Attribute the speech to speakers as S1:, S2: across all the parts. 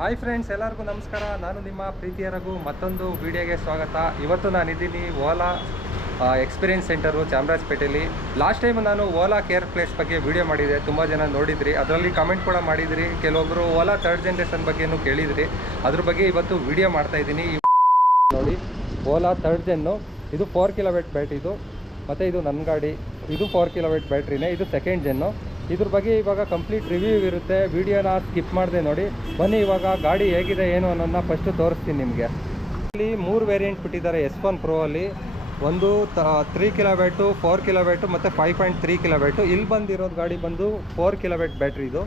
S1: Hi friends ಎಲ್ಲರಿಗೂ ನಮಸ್ಕಾರ. ನಾನು ನಿಮ್ಮ ಪ್ರೀತಿಯ ರಘು. ಮತ್ತೊಂದು ವಿಡಿಯೋಗೆ ಸ್ವಾಗತ. ಇವತ್ತು ನಾನಿದ್ದೀನಿ ಓಲಾ ಎಕ್ಸ್ಪೀರಿಯನ್ಸ್ ಸೆಂಟರು ಚಾಮರಾಜಪೇಟೆಯಲ್ಲಿ ಲಾಸ್ಟ್ ಟೈಮ್ ನಾನು ಓಲಾ ಕೇರ್ ಪ್ಲೇಸ್ ಬಗ್ಗೆ ವಿಡಿಯೋ ಮಾಡಿದೆ. ತುಂಬ ಜನ ನೋಡಿದ್ರಿ. ಅದರಲ್ಲಿ ಕಮೆಂಟ್ ಕೂಡ ಮಾಡಿದ್ರಿ. ಕೆಲವೊಬ್ಬರು ಓಲಾ ಥರ್ಡ್ ಜನ್ರೇಷನ್ ಬಗ್ಗೆನೂ ಕೇಳಿದ್ರಿ. ಅದ್ರ ಬಗ್ಗೆ ಇವತ್ತು ವಿಡಿಯೋ ಮಾಡ್ತಾ ಇದ್ದೀನಿ. ನೋಡಿ, ಓಲಾ ಥರ್ಡ್ ಜೆನ್ನು ಇದು ಫೋರ್ ಕಿಲೋವೇಟ್ ಬ್ಯಾಟ್ರಿದು ಮತ್ತು ಇದು ನನ್ನ ಗಾಡಿ. ಇದು ಫೋರ್ ಕಿಲೋವೇಟ್ ಬ್ಯಾಟ್ರಿನೇ ಇದು ಸೆಕೆಂಡ್ ಜೆನ್ನು ಇದ್ರ ಬಗ್ಗೆ ಇವಾಗ ಕಂಪ್ಲೀಟ್ ರಿವ್ಯೂ ಇರುತ್ತೆ. ವಿಡಿಯೋನ ಸ್ಕಿಪ್ ಮಾಡಿದೆ ನೋಡಿ. ಬನ್ನಿ ಇವಾಗ ಗಾಡಿ ಹೇಗಿದೆ, ಏನು ಅನ್ನೋದನ್ನ ಫಸ್ಟು ತೋರಿಸ್ತೀನಿ ನಿಮಗೆ. ಇಲ್ಲಿ ಮೂರು ವೇರಿಯಂಟ್ ಬಿಟ್ಟಿದ್ದಾರೆ ಎಸ್ ಒನ್ ಪ್ರೋ ಅಲ್ಲಿ. ಒಂದು ತ್ರೀ ಕಿಲೋವೇಟು ಫೋರ್ ಕಿಲೋವೇಟು ಮತ್ತು ಫೈವ್ ಪಾಯಿಂಟ್ ತ್ರೀ ಕಿಲೋವೇಟು ಇಲ್ಲಿ ಬಂದಿರೋದು ಗಾಡಿ ಬಂದು ಫೋರ್ ಕಿಲೋವೇಟ್ ಬ್ಯಾಟ್ರಿ ಇದು.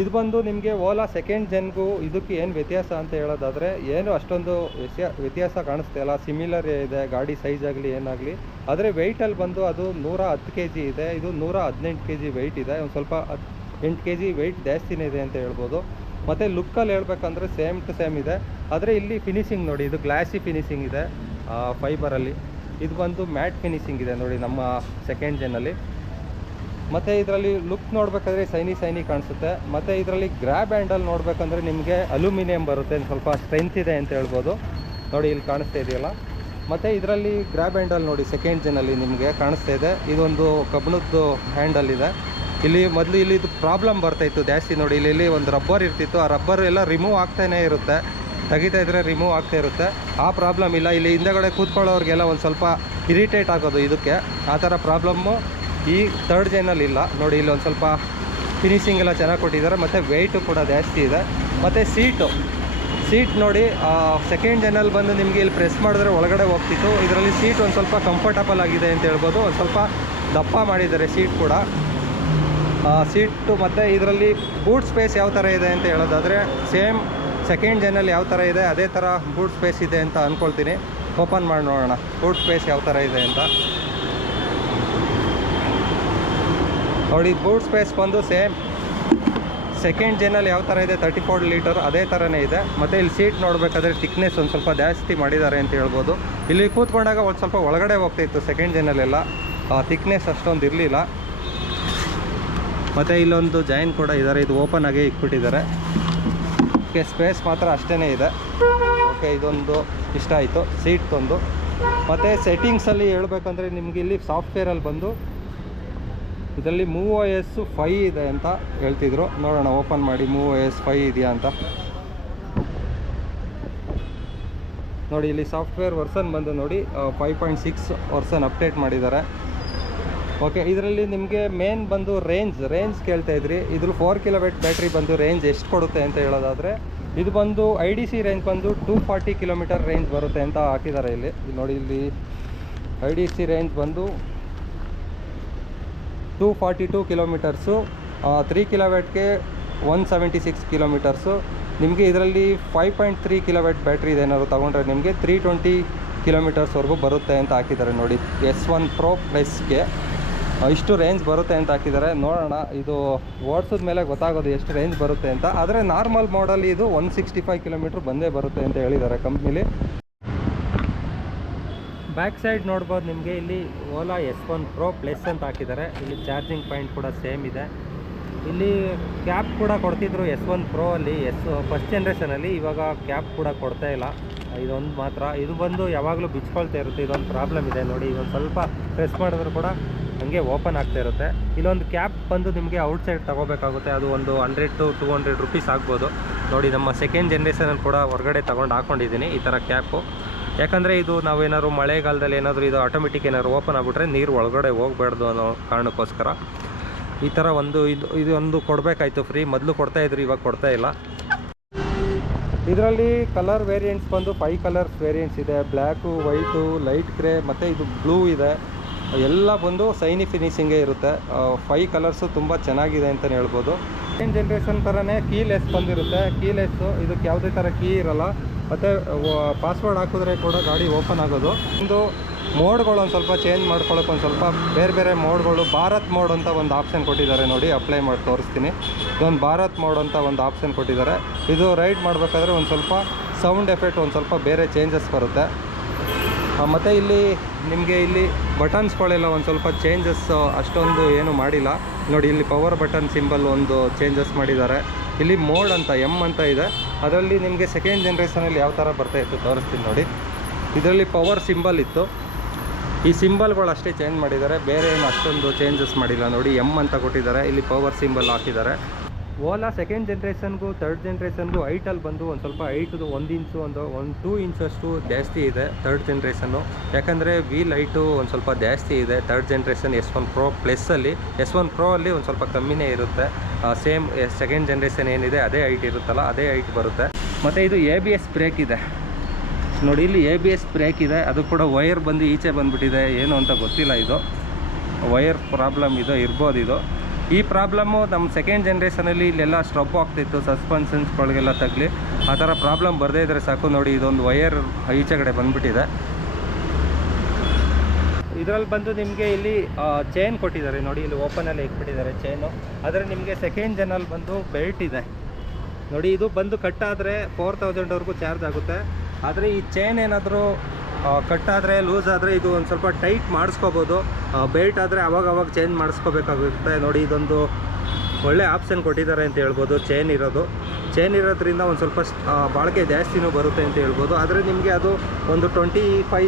S1: ಇದು ಬಂದು ನಿಮಗೆ ಓಲಾ ಸೆಕೆಂಡ್ ಜೆನ್ಗೂ ಇದಕ್ಕೆ ಏನು ವ್ಯತ್ಯಾಸ ಅಂತ ಹೇಳೋದಾದರೆ, ಏನು ಅಷ್ಟೊಂದು ವ್ಯತ್ಯಾ, ವ್ಯತ್ಯಾಸ ಕಾಣಿಸ್ತಾ ಇಲ್ಲ. ಸಿಮಿಲರ್ ಇದೆ, ಗಾಡಿ ಸೈಜ್ ಆಗಲಿ ಏನಾಗಲಿ ಆದರೆ ವೆಯ್ಟಲ್ಲಿ ಬಂದು ಅದು ನೂರ ಹತ್ತು ಕೆ ಜಿ ಇದೆ, ಇದು ನೂರ ಹದಿನೆಂಟು ಕೆ ಜಿ ವೆಯ್ಟ್ ಇದೆ, ಒಂದು ಸ್ವಲ್ಪ ಎಂಟು ಕೆ ಜಿ ವೆಯ್ಟ್ ಜಾಸ್ತಿನೇ ಇದೆ ಅಂತ ಹೇಳ್ಬೋದು. ಮತ್ತು ಲುಕ್ಕಲ್ಲಿ ಹೇಳ್ಬೇಕಂದ್ರೆ ಸೇಮ್ ಟು ಸೇಮ್ ಇದೆ. ಆದರೆ ಇಲ್ಲಿ ಫಿನಿಶಿಂಗ್ ನೋಡಿ, ಇದು ಗ್ಲಾಸಿ ಫಿನಿಶಿಂಗ್ ಇದೆ ಫೈಬರಲ್ಲಿ ಇದು ಬಂದು ಮ್ಯಾಟ್ ಫಿನಿಶಿಂಗ್ ಇದೆ ನೋಡಿ ನಮ್ಮ ಸೆಕೆಂಡ್ ಜೆನ್ನಲ್ಲಿ ಮತ್ತು ಇದರಲ್ಲಿ ಲುಕ್ ನೋಡಬೇಕಾದ್ರೆ ಸೈನಿ ಸೈನಿ ಕಾಣಿಸುತ್ತೆ. ಮತ್ತು ಇದರಲ್ಲಿ ಗ್ರ್ಯಾಬ್ ಹ್ಯಾಂಡಲ್ ನೋಡಬೇಕಂದ್ರೆ ನಿಮಗೆ ಅಲ್ಯೂಮಿನಿಯಂ ಬರುತ್ತೆ ಸ್ವಲ್ಪ ಸ್ಟ್ರೆಂತ್ ಇದೆ ಅಂತ ಹೇಳ್ಬೋದು. ನೋಡಿ, ಇಲ್ಲಿ ಕಾಣಿಸ್ತಾ ಇದೆಯಲ್ಲ. ಮತ್ತು ಇದರಲ್ಲಿ ಗ್ರ್ಯಾಬ್ ಹ್ಯಾಂಡಲ್ ನೋಡಿ ಸೆಕೆಂಡ್ ಜನಲ್ಲಿ ನಿಮಗೆ ಕಾಣಿಸ್ತಾ ಇದೆ. ಇದೊಂದು ಕಬ್ಬಣದ್ದು ಹ್ಯಾಂಡಲ್ ಇದೆ. ಇಲ್ಲಿ ಮೊದಲು ಇಲ್ಲಿ ಇದು ಪ್ರಾಬ್ಲಮ್ ಬರ್ತಾಯಿತ್ತು ಜಾಸ್ತಿ ನೋಡಿ. ಇಲ್ಲಿ ಇಲ್ಲಿ ಒಂದು ರಬ್ಬರ್ ಇರ್ತಿತ್ತು. ಆ ರಬ್ಬರ್ ಎಲ್ಲ ರಿಮೂವ್ ಆಗ್ತಾನೇ ಇರುತ್ತೆ. ತೆಗಿತಾ ಇದ್ರೆ ರಿಮೂವ್ ಆಗ್ತಾ ಇರುತ್ತೆ. ಆ ಪ್ರಾಬ್ಲಮ್ ಇಲ್ಲ. ಇಲ್ಲಿ ಹಿಂದೆಗಡೆ ಕೂತ್ಕೊಳ್ಳೋರಿಗೆಲ್ಲ ಒಂದು ಸ್ವಲ್ಪ ಇರಿಟೇಟ್ ಆಗೋದು ಇದಕ್ಕೆ. ಆ ಥರ ಪ್ರಾಬ್ಲಮ್ಮು ಈ ಥರ್ಡ್ ಜೈನಲ್ಲಿ ಇಲ್ಲ. ನೋಡಿ, ಇಲ್ಲಿ ಒಂದು ಸ್ವಲ್ಪ ಫಿನಿಶಿಂಗ್ ಎಲ್ಲ ಚೆನ್ನಾಗಿ ಕೊಟ್ಟಿದ್ದಾರೆ. ಮತ್ತು ವೆಯ್ಟು ಕೂಡ ಜಾಸ್ತಿ ಇದೆ. ಮತ್ತು ಸೀಟು ಸೀಟ್ ನೋಡಿ ಸೆಕೆಂಡ್ ಜನಲ್ಲಿ ಬಂದು ನಿಮಗೆ ಇಲ್ಲಿ ಪ್ರೆಸ್ ಮಾಡಿದ್ರೆ ಒಳಗಡೆ ಹೋಗ್ತಿತ್ತು. ಇದರಲ್ಲಿ ಸೀಟ್ ಒಂದು ಸ್ವಲ್ಪ ಕಂಫರ್ಟಬಲ್ ಆಗಿದೆ ಅಂತ ಹೇಳ್ಬೋದು. ಒಂದು ಸ್ವಲ್ಪ ದಪ್ಪ ಮಾಡಿದ್ದಾರೆ ಸೀಟ್ ಕೂಡ. ಸೀಟು ಮತ್ತು ಇದರಲ್ಲಿ ಬೂಟ್ ಸ್ಪೇಸ್ ಯಾವ ಥರ ಇದೆ ಅಂತ ಹೇಳೋದಾದರೆ ಸೇಮ್ ಸೆಕೆಂಡ್ ಜನಲ್ಲಿ ಯಾವ ಥರ ಇದೆ, ಅದೇ ಥರ ಬೂಟ್ ಸ್ಪೇಸ್ ಇದೆ ಅಂತ ಅಂದ್ಕೊಳ್ತೀನಿ ಓಪನ್ ಮಾಡಿ ನೋಡೋಣ. ಬೂಟ್ ಸ್ಪೇಸ್ ಯಾವ ಥರ ಇದೆ ಅಂತ. ನೋಡಿ ಬೂಟ್ ಸ್ಪೇಸ್ ಬಂದು ಸೇಮ್ ಸೆಕೆಂಡ್ ಜೇನಲ್ಲಿ ಯಾವ ಥರ ಇದೆ? ತರ್ಟಿ ಫೋರ್ ಲೀಟರ್ ಅದೇ ಥರನೇ ಇದೆ. ಮತ್ತು ಇಲ್ಲಿ ಸೀಟ್ ನೋಡಬೇಕಾದ್ರೆ ಥಿಕ್ನೆಸ್ ಒಂದು ಸ್ವಲ್ಪ ಜಾಸ್ತಿ ಮಾಡಿದ್ದಾರೆ ಅಂತ ಹೇಳ್ಬೋದು. ಇಲ್ಲಿ ಕೂತ್ಕೊಂಡಾಗ ಒಂದು ಸ್ವಲ್ಪ ಒಳಗಡೆ ಹೋಗ್ತಾಯಿತ್ತು ಸೆಕೆಂಡ್ ಜೇನಲ್ಲೆಲ್ಲ ಥಿಕ್ನೆಸ್ ಅಷ್ಟೊಂದು ಇರಲಿಲ್ಲ. ಮತ್ತು ಇಲ್ಲೊಂದು ಜಾಯಿನ್ ಕೂಡ ಇದ್ದಾರೆ ಇದು ಓಪನ್ ಆಗಿ ಇಟ್ಬಿಟ್ಟಿದ್ದಾರೆ. ಓಕೆ ಸ್ಪೇಸ್ ಮಾತ್ರ ಅಷ್ಟೇ ಇದೆ. ಓಕೆ ಇದೊಂದು ಇಷ್ಟ ಆಯಿತು. ಸೀಟ್ ತಂದು. ಮತ್ತು ಸೆಟ್ಟಿಂಗ್ಸಲ್ಲಿ ಹೇಳ್ಬೇಕಂದ್ರೆ ನಿಮಗೆ ಇಲ್ಲಿ ಸಾಫ್ಟ್ವೇರಲ್ಲಿ ಬಂದು ಇದರಲ್ಲಿ ಮೂವ ಎಸ್ ಫೈ ಇದೆ ಅಂತ ಹೇಳ್ತಿದ್ರು. ನೋಡೋಣ ಓಪನ್ ಮಾಡಿ ಮೂವ ಎಸ್ ಫೈ ಇದೆಯಾ ಅಂತ. ನೋಡಿ, ಇಲ್ಲಿ ಸಾಫ್ಟ್ವೇರ್ ವರ್ಸನ್ ಬಂದು ನೋಡಿ five point six version update ಮಾಡಿದ್ದಾರೆ. ಓಕೆ ಇದರಲ್ಲಿ ನಿಮಗೆ ಮೇನ್ ಬಂದು ರೇಂಜ್ ರೇಂಜ್ ಕೇಳ್ತಾ ಇದ್ರಿ. ಇದ್ರ ಫೋರ್ ಕಿಲೋಮೀಟ್ ಬ್ಯಾಟ್ರಿ ಬಂದು ರೇಂಜ್ ಎಷ್ಟು ಕೊಡುತ್ತೆ ಅಂತ ಹೇಳೋದಾದರೆ, ಇದು ಬಂದು ಐ ಡಿ ಸಿ ರೇಂಜ್ ಬಂದು ಟೂ ಫಾರ್ಟಿ ಕಿಲೋಮೀಟರ್ ರೇಂಜ್ ಬರುತ್ತೆ ಅಂತ ಹಾಕಿದ್ದಾರೆ ಇಲ್ಲಿ. ನೋಡಿ, ಇಲ್ಲಿ ಐ ಡಿ ಸಿ ರೇಂಜ್ ಬಂದು two forty two kilometres three ಕಿಲೋವ್ಯಾಟ್ಗೆ one seventy six kilometres ನಿಮಗೆ ಇದರಲ್ಲಿ five point three kilowatt battery ಇದೆ ಏನಾದ್ರು ತೊಗೊಂಡ್ರೆ ನಿಮಗೆ ತ್ರೀ ಟ್ವೆಂಟಿ ಕಿಲೋಮೀಟರ್ಸ್ವರೆಗೂ ಬರುತ್ತೆ ಅಂತ ಹಾಕಿದ್ದಾರೆ ನೋಡಿ. ಎಸ್ ಒನ್ ಪ್ರೋ ಪ್ಲಸ್ಗೆ ಇಷ್ಟು ರೇಂಜ್ ಬರುತ್ತೆ ಅಂತ ಹಾಕಿದ್ದಾರೆ. ನೋಡೋಣ, ಇದು ಓಡಿಸಿದ ಮೇಲೆ ಗೊತ್ತಾಗೋದು ಎಷ್ಟು ರೇಂಜ್ ಬರುತ್ತೆ ಅಂತ. ಆದರೆ ನಾರ್ಮಲ್ ಮಾಡಲ್ ಇದು ಒನ್ ಸಿಕ್ಸ್ಟಿ ಫೈವ್ ಕಿಲೋಮೀಟ್ರ್ ಬಂದೇ ಬರುತ್ತೆ ಅಂತ ಹೇಳಿದ್ದಾರೆ ಕಂಪ್ನಿಲಿ ಬ್ಯಾಕ್ ಸೈಡ್ ನೋಡ್ಬೋದು ನಿಮಗೆ, ಇಲ್ಲಿ Ola S one pro plus ಅಂತ ಹಾಕಿದ್ದಾರೆ. ಇಲ್ಲಿ ಚಾರ್ಜಿಂಗ್ ಪಾಯಿಂಟ್ ಕೂಡ ಸೇಮ್ ಇದೆ. ಇಲ್ಲಿ ಕ್ಯಾಪ್ ಕೂಡ ಕೊಡ್ತಿದ್ರು ಎಸ್ ಒನ್ ಪ್ರೋ ಅಲ್ಲಿ, ಎಸ್ ಫಸ್ಟ್ ಜನ್ರೇಷನಲ್ಲಿ ಇವಾಗ ಕ್ಯಾಪ್ ಕೂಡ ಕೊಡ್ತಾ ಇಲ್ಲ. ಇದೊಂದು ಮಾತ್ರ. ಇದು ಬಂದು ಯಾವಾಗಲೂ ಬಿಚ್ಕೊಳ್ತಾ ಇರುತ್ತೆ, ಇದೊಂದು ಪ್ರಾಬ್ಲಮ್ ಇದೆ ನೋಡಿ. ಇದೊಂದು ಸ್ವಲ್ಪ ಪ್ರೆಸ್ ಮಾಡಿದ್ರು ಕೂಡ ಹಂಗೆ ಓಪನ್ ಆಗ್ತಾ ಇರುತ್ತೆ. ಇಲ್ಲೊಂದು ಕ್ಯಾಪ್ ಬಂದು ನಿಮಗೆ ಔಟ್ಸೈಡ್ ತೊಗೋಬೇಕಾಗುತ್ತೆ. ಅದು ಒಂದು hundred to two hundred rupees ಆಗ್ಬೋದು. ನೋಡಿ, ನಮ್ಮ ಸೆಕೆಂಡ್ ಜನ್ರೇಷನಲ್ಲಿ ಕೂಡ ಹೊರಗಡೆ ತೊಗೊಂಡು ಹಾಕ್ಕೊಂಡಿದ್ದೀನಿ ಈ ಥರ ಕ್ಯಾಪು. ಯಾಕಂದರೆ ಇದು ನಾವೇನಾದ್ರು ಮಳೆಗಾಲದಲ್ಲಿ ಏನಾದರೂ ಇದು ಆಟೋಮೆಟಿಕ್ ಏನಾದ್ರು ಓಪನ್ ಆಗಿಬಿಟ್ರೆ ನೀರು ಒಳಗಡೆ ಹೋಗಬಾರ್ದು ಅನ್ನೋ ಕಾರಣಕ್ಕೋಸ್ಕರ. ಈ ಥರ ಒಂದು ಇದು ಇದೊಂದು ಕೊಡಬೇಕಾಯ್ತು ಫ್ರೀ ಮೊದಲು ಕೊಡ್ತಾಯಿದ್ರು ಇವಾಗ ಕೊಡ್ತಾ ಇಲ್ಲ. ಇದರಲ್ಲಿ ಕಲರ್ ವೇರಿಯಂಟ್ಸ್ ಬಂದು ಫೈವ್ ಕಲರ್ಸ್ ವೇರಿಯಂಟ್ಸ್ ಇದೆ. ಬ್ಲ್ಯಾಕು ವೈಟು, ಲೈಟ್ ಗ್ರೇ, ಮತ್ತು ಇದು ಬ್ಲೂ ಇದೆ. ಎಲ್ಲ ಬಂದು ಸೈನಿ ಫಿನಿಶಿಂಗೇ ಇರುತ್ತೆ. ಫೈವ್ ಕಲರ್ಸು ತುಂಬ ಚೆನ್ನಾಗಿದೆ ಅಂತಲೇ ಹೇಳ್ಬೋದು. ಸೆಕೆಂಡ್ ಜನ್ರೇಷನ್ ಥರನೇ ಕೀಲೆಸ್ ಬಂದಿರುತ್ತೆ. ಕೀಲೆಸ್ಸು ಇದಕ್ಕೆ ಯಾವುದೇ ಥರ ಕೀ ಇರಲ್ಲ. ಮತ್ತು ಪಾಸ್ವರ್ಡ್ ಹಾಕಿದ್ರೆ ಕೂಡ ಗಾಡಿ ಓಪನ್ ಆಗೋದು. ಒಂದು ಮೋಡ್ಗಳು ಒಂದು ಸ್ವಲ್ಪ ಚೇಂಜ್ ಮಾಡ್ಕೊಳ್ಳೋಕೆ ಒಂದು ಸ್ವಲ್ಪ ಬೇರೆ ಬೇರೆ ಮೋಡ್ಗಳು, ಭಾರತ್ ಮೋಡ್ ಅಂತ ಒಂದು ಆಪ್ಷನ್ ಕೊಟ್ಟಿದ್ದಾರೆ ನೋಡಿ ಅಪ್ಲೈ ಮಾಡಿ, ತೋರಿಸ್ತೀನಿ. ಇದೊಂದು ಭಾರತ್ ಮೋಡ್ ಅಂತ ಒಂದು ಆಪ್ಷನ್ ಕೊಟ್ಟಿದ್ದಾರೆ. ಇದು ರೈಡ್ ಮಾಡಬೇಕಾದ್ರೆ ಒಂದು ಸ್ವಲ್ಪ ಸೌಂಡ್ ಎಫೆಕ್ಟ್ ಒಂದು ಸ್ವಲ್ಪ ಬೇರೆ ಚೇಂಜಸ್ ಬರುತ್ತೆ. ಮತ್ತು ಇಲ್ಲಿ ನಿಮಗೆ ಇಲ್ಲಿ ಬಟನ್ಸ್ಗಳೆಲ್ಲ ಒಂದು ಸ್ವಲ್ಪ ಚೇಂಜಸ್ ಅಷ್ಟೊಂದು ಏನು ಮಾಡಿಲ್ಲ. ನೋಡಿ, ಇಲ್ಲಿ ಪವರ್ ಬಟನ್ ಸಿಂಬಲ್ ಒಂದು ಚೇಂಜಸ್ ಮಾಡಿದ್ದಾರೆ. ಇಲ್ಲಿ ಮೋಡ್ ಅಂತ, ಎಂ ಅಂತ ಇದೆ. ಅದರಲ್ಲಿ ನಿಮಗೆ ಸೆಕೆಂಡ್ ಜನ್ರೇಷನಲ್ಲಿ ಯಾವ ಥರ ಬರ್ತಾ ಇತ್ತು ತೋರಿಸ್ತೀನಿ ನೋಡಿ. ಇದರಲ್ಲಿ ಪವರ್ ಸಿಂಬಲ್ ಇತ್ತು. ಈ ಸಿಂಬಲ್ಗಳು ಅಷ್ಟೇ ಚೇಂಜ್ ಮಾಡಿದ್ದಾರೆ. ಬೇರೆ ಏನು ಅಷ್ಟೊಂದು ಚೇಂಜಸ್ ಮಾಡಿಲ್ಲ ನೋಡಿ. ಎಂ ಅಂತ ಕೊಟ್ಟಿದ್ದಾರೆ. ಇಲ್ಲಿ ಪವರ್ ಸಿಂಬಲ್ ಹಾಕಿದ್ದಾರೆ. ಓಲಾ ಸೆಕೆಂಡ್ ಜನ್ರೇಷನ್ಗೂ ತರ್ಡ್ ಜನ್ರೇಷನ್ಗೂ ಹೈಟಲ್ಲಿ ಬಂದು ಒಂದು ಸ್ವಲ್ಪ ಹೈಟ್ದು ಒಂದು ಇಂಚು ಒಂದು ಒಂದು ಟೂ ಇಂಚಷ್ಟು ಜಾಸ್ತಿ ಇದೆ ತರ್ಡ್ ಜನ್ರೇಷನ್ನು ಯಾಕಂದರೆ ವೀಲ್ ಹೈಟು ಒಂದು ಸ್ವಲ್ಪ ಜಾಸ್ತಿ ಇದೆ third generation S one pro ಪ್ಲಸ್ಸಲ್ಲಿ S one pro ಅಲ್ಲಿ ಒಂದು ಸ್ವಲ್ಪ ಕಮ್ಮಿನೇ ಇರುತ್ತೆ. ಸೇಮ್ ಸೆಕೆಂಡ್ ಜನ್ರೇಷನ್ ಏನಿದೆ, ಅದೇ ಹೈಟ್ ಇರುತ್ತಲ್ಲ, ಅದೇ ಹೈಟ್ ಬರುತ್ತೆ. ಮತ್ತು ಇದು ಎ ಬಿ ಎಸ್ ಬ್ರೇಕ್ ಇದೆ. ನೋಡಿ, ಇಲ್ಲಿ ಎ ಬಿ ಎಸ್ ಬ್ರೇಕ್ ಇದೆ, ಅದು ಕೂಡ ವೈರ್ ಬಂದು ಈಚೆ ಬಂದುಬಿಟ್ಟಿದೆ, ಏನು ಅಂತ ಗೊತ್ತಿಲ್ಲ ಇದು. ವೈರ್ ಪ್ರಾಬ್ಲಮ್ ಇದು, ಇರ್ಬೋದು ಇದು. ಈ ಪ್ರಾಬ್ಲಮ್ಮು ನಮ್ಮ ಸೆಕೆಂಡ್ ಜನ್ರೇಷನಲ್ಲಿ ಇಲ್ಲೆಲ್ಲ ಸ್ಟ್ರಬ್ ಆಗ್ತಿತ್ತು ಸಸ್ಪೆನ್ಸನ್ಸ್ಗಳಿಗೆಲ್ಲ ತಗಲಿ. ಆ ಥರ ಪ್ರಾಬ್ಲಮ್ ಬರದೇ ಇದ್ದರೆ ಸಾಕು ನೋಡಿ, ಇದೊಂದು ವೈರ್ ಈಚೆ ಕಡೆ ಬಂದುಬಿಟ್ಟಿದೆ. ಇದರಲ್ಲಿ ಬಂದು ನಿಮಗೆ ಇಲ್ಲಿ ಚೈನ್ ಕೊಟ್ಟಿದ್ದಾರೆ ನೋಡಿ, ಇಲ್ಲಿ ಓಪನಲ್ಲಿ ಇಟ್ಬಿಟ್ಟಿದ್ದಾರೆ ಚೈನು ಆದರೆ ನಿಮಗೆ ಸೆಕೆಂಡ್ ಜನಲ್ಲಿ ಬಂದು ಬೆಲ್ಟ್ ಇದೆ. ನೋಡಿ, ಇದು ಬಂದು ಕಟ್ಟಾದರೆ ಫೋರ್ ತೌಸಂಡ್ವರೆಗೂ ಚಾರ್ಜ್ ಆಗುತ್ತೆ. ಆದರೆ ಈ ಚೈನ್ ಏನಾದರೂ ಕಟ್ಟಾದರೆ ಲೂಸ್ ಆದರೆ ಇದು ಒಂದು ಸ್ವಲ್ಪ ಟೈಟ್ ಮಾಡಿಸ್ಕೋಬೋದು. ಬೆಲ್ಟ್ ಆದರೆ ಅವಾಗ ಅವಾಗ ಚೇಂಜ್ ಮಾಡಿಸ್ಕೋಬೇಕಾಗುತ್ತೆ. ನೋಡಿ, ಇದೊಂದು ಒಳ್ಳೆ ಆಪ್ಷನ್ ಕೊಟ್ಟಿದ್ದಾರೆ ಅಂತ ಹೇಳ್ಬೋದು. ಚೈನ್ ಇರೋದು. ಚೈನ್ ಇರೋದ್ರಿಂದ ಒಂದು ಸ್ವಲ್ಪ ಬಾಳಿಕೆ ಜಾಸ್ತಿನೂ ಬರುತ್ತೆ ಅಂತ ಹೇಳ್ಬೋದು. ಆದರೆ ನಿಮಗೆ ಅದು ಒಂದು ಟ್ವೆಂಟಿ ಫೈ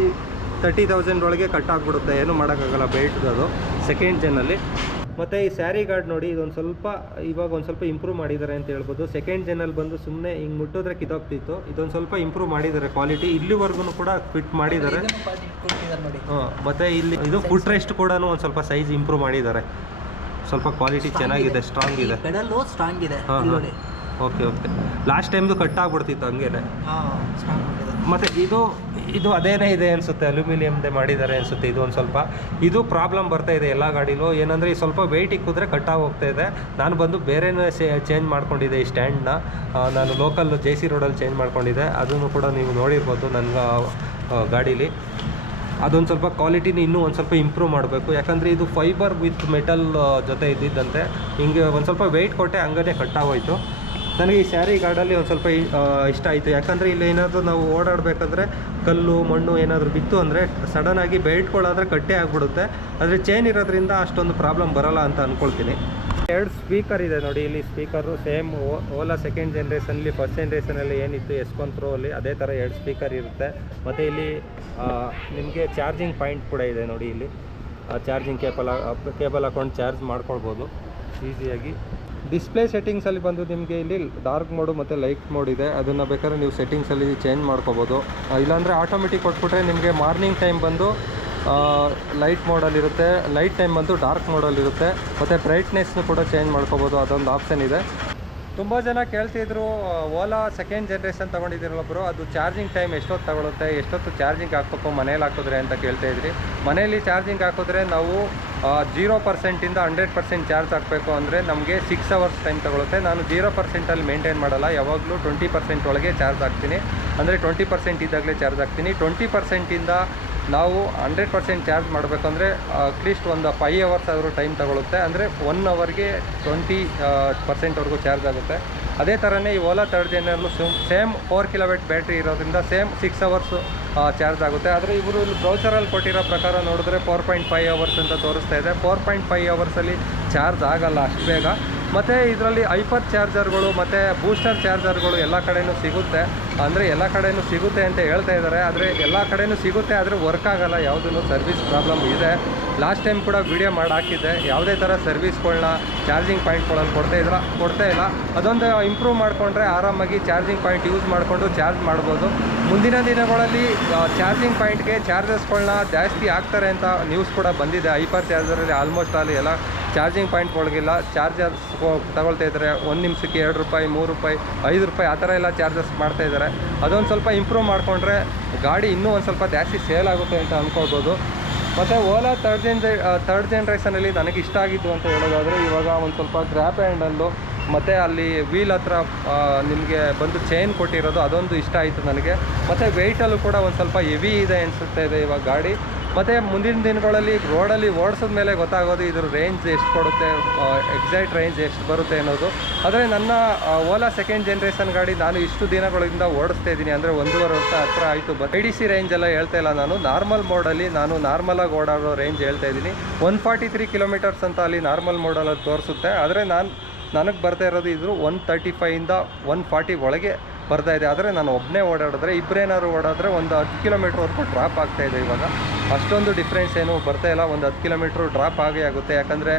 S1: ತರ್ಟಿ ತೌಸಂಡ್ ಒಳಗೆ ಕಟ್ ಆಗಿಬಿಡುತ್ತೆ. ಏನು ಮಾಡೋಕ್ಕಾಗಲ್ಲ ಬೆಲ್ಟ್ದು ಅದು ಸೆಕೆಂಡ್ ಜೆನ್ನಲ್ಲಿ ಮತ್ತು ಈ ಸ್ಯಾರಿ ಗಾರ್ಡ್ ನೋಡಿ ಇದೊಂದು ಸ್ವಲ್ಪ ಇವಾಗ ಒಂದು ಸ್ವಲ್ಪ ಇಂಪ್ರೂವ್ ಮಾಡಿದ್ದಾರೆ ಅಂತ ಹೇಳ್ಬೋದು. ಸೆಕೆಂಡ್ ಜನಲ್ಲಿ ಬಂದು ಸುಮ್ಮನೆ ಹಿಂಗೆ ಮುಟ್ಟಿದ್ರೆ ಕಿತ್ತೋಗ್ತಿತ್ತು. ಇದೊಂದು ಸ್ವಲ್ಪ ಇಂಪ್ರೂವ್ ಮಾಡಿದ್ದಾರೆ ಕ್ವಾಲಿಟಿ ಇಲ್ಲಿವರೆಗೂ ಕೂಡ ಫಿಟ್ ಮಾಡಿದ್ದಾರೆ. ಹಾಂ ಮತ್ತು ಇಲ್ಲಿ ಇದು ಫುಟ್ ರೆಸ್ಟ್ ಕೂಡ ಒಂದು ಸ್ವಲ್ಪ ಸೈಜ್ ಇಂಪ್ರೂವ್ ಮಾಡಿದ್ದಾರೆ. ಸ್ವಲ್ಪ ಕ್ವಾಲಿಟಿ ಚೆನ್ನಾಗಿದೆ ಸ್ಟ್ರಾಂಗ್ ಇದೆ.
S2: ಸ್ಟ್ರಾಂಗ್ ಇದೆ.
S1: ಹಾಂ
S2: ನೋಡಿ.
S1: Okay okay. ಲಾಸ್ಟ್ ಟೈಮ್ದು ಕಟ್ ಆಗ್ಬಿಡ್ತಿತ್ತು ಹಂಗೇನೆ. ಮತ್ತು ಇದು ಇದು ಅದೇನೇ ಇದೆ ಅನಿಸುತ್ತೆ? ಅಲ್ಯೂಮಿನಿಯಮ್ದೇ ಮಾಡಿದ್ದಾರೆ ಅನಿಸುತ್ತೆ ಇದು ಒಂದು ಸ್ವಲ್ಪ. ಇದು ಪ್ರಾಬ್ಲಮ್ ಬರ್ತಾ ಇದೆ ಎಲ್ಲ ಗಾಡಿಲೂ. ಏನಂದರೆ ಈ ಸ್ವಲ್ಪ ವೆಯ್ಟ್ ಇಕ್ಕಿದ್ರೆ ಕಟ್ಟಾಗಿ ಹೋಗ್ತಾ ಇದೆ. ನಾನು ಬಂದು ಬೇರೆನೇ ಚೇಂಜ್ ಮಾಡ್ಕೊಂಡಿದ್ದೆ ಈ ಸ್ಟ್ಯಾಂಡ್ನ ನಾನು ಲೋಕಲ್ ಜೆ ಸಿ ರೋಡಲ್ಲಿ ಚೇಂಜ್ ಮಾಡ್ಕೊಂಡಿದ್ದೆ. ಅದನ್ನು ಕೂಡ ನೀವು ನೋಡಿರ್ಬೋದು ನನ್ನ ಗಾಡಿಲಿ. ಅದೊಂದು ಸ್ವಲ್ಪ ಕ್ವಾಲಿಟಿನ ಇನ್ನೂ ಒಂದು ಸ್ವಲ್ಪ ಇಂಪ್ರೂವ್ ಮಾಡಬೇಕು. ಯಾಕಂದರೆ ಇದು ಫೈಬರ್ ವಿತ್ ಮೆಟಲ್ ಜೊತೆ ಇದ್ದಿದ್ದಂತೆ. ಹಿಂಗೆ ಒಂದು ಸ್ವಲ್ಪ ವೆಯ್ಟ್ ಕೊಟ್ಟೆ ಹಂಗನೇ ಕಟ್ಟಾಗೋಯ್ತು ನನಗೆ ಈ ಸ್ಯಾರಿ ಗಾರ್ಡಲ್ಲಿ ಒಂದು ಸ್ವಲ್ಪ ಇಷ್ಟ ಆಯಿತು. ಯಾಕಂದರೆ ಇಲ್ಲಿ ಏನಾದರೂ ನಾವು ಓಡಾಡಬೇಕಾದ್ರೆ ಕಲ್ಲು, ಮಣ್ಣು ಏನಾದರೂ ಬಿತ್ತು ಅಂದರೆ ಸಡನ್ನಾಗಿ ಬೆಲ್ಟ್ಗಳಾದರೆ ಕಟ್ಟೆ ಆಗಿಬಿಡುತ್ತೆ. ಆದರೆ ಚೈನ್ ಇರೋದ್ರಿಂದ ಅಷ್ಟೊಂದು ಪ್ರಾಬ್ಲಮ್ ಬರೋಲ್ಲ ಅಂತ ಅಂದ್ಕೊಳ್ತೀನಿ ಎರಡು ಸ್ಪೀಕರ್ ಇದೆ ನೋಡಿ, ಇಲ್ಲಿ ಸ್ಪೀಕರು ಸೇಮ್ ಓಲಾ ಸೆಕೆಂಡ್ ಜನ್ರೇಷನಲ್ಲಿ ಫಸ್ಟ್ ಜನ್ರೇಷನಲ್ಲಿ ಏನಿತ್ತು ಪ್ರೋ ಅಲ್ಲಿ ಅದೇ ಥರ ಎರಡು ಸ್ಪೀಕರ್ ಇರುತ್ತೆ. ಮತ್ತು ಇಲ್ಲಿ ನಿಮಗೆ ಚಾರ್ಜಿಂಗ್ ಪಾಯಿಂಟ್ ಕೂಡ ಇದೆ ನೋಡಿ ಇಲ್ಲಿ. ಚಾರ್ಜಿಂಗ್ ಕೇಬಲ್ ಕೇಬಲ್ ಹಾಕೊಂಡು ಚಾರ್ಜ್ ಮಾಡ್ಕೊಳ್ಬೋದು. ಈಸಿಯಾಗಿ ಡಿಸ್ಪ್ಲೇ ಸೆಟ್ಟಿಂಗ್ಸಲ್ಲಿ ಬಂದು ನಿಮಗೆ ಇಲ್ಲಿ ಡಾರ್ಕ್ ಮೋಡು ಮತ್ತು ಲೈಟ್ ಮೋಡ್ ಇದೆ. ಅದನ್ನು ಬೇಕಾದ್ರೆ ನೀವು ಸೆಟ್ಟಿಂಗ್ಸಲ್ಲಿ ಚೇಂಜ್ ಮಾಡ್ಕೋಬೋದು. ಇಲ್ಲಾಂದರೆ ಆಟೋಮೆಟಿಕ್ ಕೊಟ್ಬಿಟ್ರೆ ನಿಮಗೆ ಮಾರ್ನಿಂಗ್ ಟೈಮ್ ಬಂದು ಲೈಟ್ ಮೋಡಲ್ಲಿರುತ್ತೆ ಲೈಟ್ ಟೈಮ್ ಬಂದು ಡಾರ್ಕ್ ಮೋಡಲ್ಲಿರುತ್ತೆ ಮತ್ತು ಬ್ರೈಟ್ನೆಸ್ನು ಕೂಡ ಚೇಂಜ್ ಮಾಡ್ಕೋಬೋದು. ಅದೊಂದು ಆಪ್ಷನ್ ಇದೆ. ತುಂಬ ಜನ ಕೇಳ್ತಿದ್ರು ಓಲಾ ಸೆಕೆಂಡ್ ಜನ್ರೇಷನ್ ತೊಗೊಂಡಿದ್ದೀರಲ್ಲ ಬ್ರೋ ಅದು ಚಾರ್ಜಿಂಗ್ ಟೈಮ್ ಎಷ್ಟೊತ್ತು ತಗೊಳುತ್ತೆ, ಎಷ್ಟೊತ್ತು ಚಾರ್ಜಿಂಗ್ ಹಾಕ್ಬೇಕು, ಮನೇಲಿ ಹಾಕಿದ್ರೆ ಅಂತ ಕೇಳ್ತಾ ಇದ್ರಿ. ಮನೇಲಿ ಚಾರ್ಜಿಂಗ್ ಹಾಕಿದ್ರೆ ನಾವು ಜೀರೋ ಪರ್ಸೆಂಟಿಂದ ಹಂಡ್ರೆಡ್ ಪರ್ಸೆಂಟ್ ಚಾರ್ಜ್ ಹಾಕಬೇಕು ಅಂದರೆ ನಮಗೆ ಸಿಕ್ಸ್ ಅವರ್ಸ್ ಟೈಮ್ ತಗೊಳುತ್ತೆ. ನಾನು ಜೀರೋ ಪರ್ಸೆಂಟಲ್ಲಿ ಮೇಂಟೈನ್ ಮಾಡಲ್ಲ, ಯಾವಾಗಲೂ ಟ್ವೆಂಟಿ ಪರ್ಸೆಂಟ್ ಒಳಗೆ ಚಾರ್ಜ್ ಹಾಕ್ತೀನಿ. ಅಂದರೆ ಟ್ವೆಂಟಿ ಪರ್ಸೆಂಟ್ ಇದ್ದಾಗಲೇ ಚಾರ್ಜ್ ಹಾಕ್ತೀನಿ. ಟ್ವೆಂಟಿ ಪರ್ಸೆಂಟಿಂದ ನಾವು ಹಂಡ್ರೆಡ್ ಪರ್ಸೆಂಟ್ ಚಾರ್ಜ್ ಮಾಡಬೇಕಂದ್ರೆ ಅಟ್ಲೀಸ್ಟ್ ಒಂದು ಫೈವ್ ಅವರ್ಸ್ ಆದರೂ ಟೈಮ್ ತಗೊಳುತ್ತೆ. ಅಂದರೆ ಒನ್ ಅವರ್ಗೆ ಟ್ವೆಂಟಿ ಪರ್ಸೆಂಟ್ವರೆಗೂ ಚಾರ್ಜ್ ಆಗುತ್ತೆ. ಅದೇ ಥರನೇ ಈ ಓಲಾ ತರ್ಡ್ ಜನರಲ್ಲೂ ಸೇಮ್ ಫೋರ್ ಕಿಲೋಮೀಟ್ ಬ್ಯಾಟ್ರಿ ಇರೋದ್ರಿಂದ ಸೇಮ್ ಸಿಕ್ಸ್ ಅವರ್ಸು ಚಾರ್ಜ್ ಆಗುತ್ತೆ. ಆದರೆ ಇವರು ಇಲ್ಲಿ ಬ್ರೌಸರಲ್ಲಿ ಕೊಟ್ಟಿರೋ ಪ್ರಕಾರ ನೋಡಿದ್ರೆ ಫೋರ್ ಪಾಯಿಂಟ್ ಫೈವ್ ಅವರ್ಸ್ ಅಂತ ತೋರಿಸ್ತಾ ಇದೆ. ಫೋರ್ ಪಾಯಿಂಟ್ ಫೈವ್ ಅವರ್ಸಲ್ಲಿ ಚಾರ್ಜ್ ಆಗಲ್ಲ ಅಷ್ಟು ಬೇಗ. ಮತ್ತು ಇದರಲ್ಲಿ ಐಪರ್ ಚಾರ್ಜರ್ಗಳು ಮತ್ತು ಬೂಸ್ಟರ್ ಚಾರ್ಜರ್ಗಳು ಎಲ್ಲ ಕಡೆಯೂ ಸಿಗುತ್ತೆ. ಅಂದರೆ ಎಲ್ಲ ಕಡೆನೂ ಸಿಗುತ್ತೆ ಅಂತ ಹೇಳ್ತಾ ಇದ್ದಾರೆ. ಆದರೆ ಎಲ್ಲ ಕಡೆಯೂ ಸಿಗುತ್ತೆ, ಆದರೆ ವರ್ಕ್ ಆಗಲ್ಲ. ಯಾವುದೂ ಸರ್ವಿಸ್ ಪ್ರಾಬ್ಲಮ್ ಇದೆ. ಲಾಸ್ಟ್ ಟೈಮ್ ಕೂಡ ವಿಡಿಯೋ ಮಾಡಿ ಹಾಕಿದ್ದೆ. ಯಾವುದೇ ಥರ ಸರ್ವಿಸ್ಗಳನ್ನ ಚಾರ್ಜಿಂಗ್ ಪಾಯಿಂಟ್ಗಳನ್ನು ಕೊಡ್ತಾ ಇದ್ರ, ಕೊಡ್ತಾ ಇಲ್ಲ. ಅದೊಂದು ಇಂಪ್ರೂವ್ ಮಾಡಿಕೊಂಡ್ರೆ ಆರಾಮಾಗಿ ಚಾರ್ಜಿಂಗ್ ಪಾಯಿಂಟ್ ಯೂಸ್ ಮಾಡಿಕೊಂಡು ಚಾರ್ಜ್ ಮಾಡ್ಬೋದು. ಮುಂದಿನ ದಿನಗಳಲ್ಲಿ ಚಾರ್ಜಿಂಗ್ ಪಾಯಿಂಟ್ಗೆ ಚಾರ್ಜಸ್ಗಳನ್ನ ಜಾಸ್ತಿ ಆಗ್ತಾರೆ ಅಂತ ನ್ಯೂಸ್ ಕೂಡ ಬಂದಿದೆ. ಹೈಪರ್ ಚಾರ್ಜರಲ್ಲಿ ಆಲ್ಮೋಸ್ಟ್ ಅಲ್ಲಿ ಎಲ್ಲ ಚಾರ್ಜಿಂಗ್ ಪಾಯಿಂಟ್ಗಳಿಗೆಲ್ಲ ಚಾರ್ಜರ್ಸ್ ತಗೊಳ್ತಾ ಇದ್ದಾರೆ ಒಂದು ನಿಮಿಷಕ್ಕೆ ಎರಡು ರೂಪಾಯಿ, ಮೂರು ರೂಪಾಯಿ, ಐದು ರೂಪಾಯಿ ಆ ಥರ ಎಲ್ಲ ಚಾರ್ಜಸ್ ಮಾಡ್ತಾ ಇದ್ದಾರೆ ಅದೊಂದು ಸ್ವಲ್ಪ ಇಂಪ್ರೂವ್ ಮಾಡಿಕೊಂಡ್ರೆ ಗಾಡಿ ಇನ್ನೂ ಒಂದು ಸ್ವಲ್ಪ ಜಾಸ್ತಿ ಸೇಲ್ ಆಗುತ್ತೆ ಅಂತ ಅಂದ್ಕೊಳ್ಬೋದು ಮತ್ತು ಓಲಾ ತರ್ಡ್ ಜನ್ ತರ್ಡ್ ಜನ್ರೇಷನಲ್ಲಿ ನನಗೆ ಇಷ್ಟ ಆಗಿದ್ದು ಅಂತ ಹೇಳೋದಾದರೆ ಇವಾಗ ಒಂದು ಸ್ವಲ್ಪ ಗ್ರ್ಯಾಪ್ ಹ್ಯಾಂಡಲ್ಲು ಮತ್ತು ಅಲ್ಲಿ ವೀಲ್ ಹತ್ರ ನಿಮಗೆ ಬಂದು ಚೈನ್ ಕೊಟ್ಟಿರೋದು ಅದೊಂದು ಇಷ್ಟ ಆಯಿತು ನನಗೆ. ಮತ್ತು ವೆಯ್ಟಲ್ಲೂ ಕೂಡ ಒಂದು ಸ್ವಲ್ಪ ಹೆವಿ ಇದೆ ಅನಿಸುತ್ತೆ ಇದೆ ಇವಾಗ ಗಾಡಿ. ಮತ್ತು ಮುಂದಿನ ದಿನಗಳಲ್ಲಿ ರೋಡಲ್ಲಿ ಓಡಿಸಿದ ಮೇಲೆ ಗೊತ್ತಾಗೋದು ಇದ್ರ ರೇಂಜ್ ಎಷ್ಟು ಕೊಡುತ್ತೆ ಎಕ್ಸಾಕ್ಟ್ ರೇಂಜ್ ಎಷ್ಟು ಬರುತ್ತೆ ಅನ್ನೋದು. ಆದರೆ ನನ್ನ ಓಲಾ ಸೆಕೆಂಡ್ ಜನ್ರೇಷನ್ ಗಾಡಿ ನಾನು ಇಷ್ಟು ದಿನಗಳಿಂದ ಓಡಿಸ್ತಾ ಇದ್ದೀನಿ. ಅಂದರೆ ಒಂದೂವರೆ ವರ್ಷ ಹತ್ರ ಆಯಿತು. But I D C range ಎಲ್ಲ ಹೇಳ್ತಾ ಇಲ್ಲ ನಾನು. ನಾರ್ಮಲ್ ಮೋಡಲ್ಲಿ ನಾನು ನಾರ್ಮಲಾಗಿ ಓಡಾಡೋ ರೇಂಜ್ ಹೇಳ್ತಾ ಇದ್ದೀನಿ. ಒನ್ ಫಾರ್ಟಿ ತ್ರೀ ಕಿಲೋಮೀಟರ್ಸ್ ಅಂತ ಅಲ್ಲಿ ನಾರ್ಮಲ್ ಮೋಡಲ್ಲಿ ತೋರಿಸುತ್ತೆ. ಆದರೆ ನಾನು, ನನಗೆ ಬರ್ತಾ ಇರೋದು ಇದ್ರು ಒನ್ ತರ್ಟಿ ಫೈಯಿಂದ ಒನ್ ಫಾರ್ಟಿ ಒಳಗೆ ಬರ್ತಾ ಇದೆ. ಆದರೆ ನಾನು ಒಬ್ಬನೇ ಓಡಾಡಿದ್ರೆ ಇಬ್ಬರೇನಾದ್ರು ಓಡಾಡಿದ್ರೆ ಒಂದು ಹತ್ತು ಕಿಲೋಮೀಟ್ರ್ವರೆಗೂ ಡ್ರಾಪ್ ಆಗ್ತಾ ಇದೆ ಇವಾಗ. ಅಷ್ಟೊಂದು ಡಿಫ್ರೆನ್ಸ್ ಏನು ಬರ್ತಾ ಇಲ್ಲ. ಒಂದು ಹತ್ತು ಕಿಲೋಮೀಟ್ರ್ ಡ್ರಾಪ್ ಆಗೇ ಆಗುತ್ತೆ. ಯಾಕಂದರೆ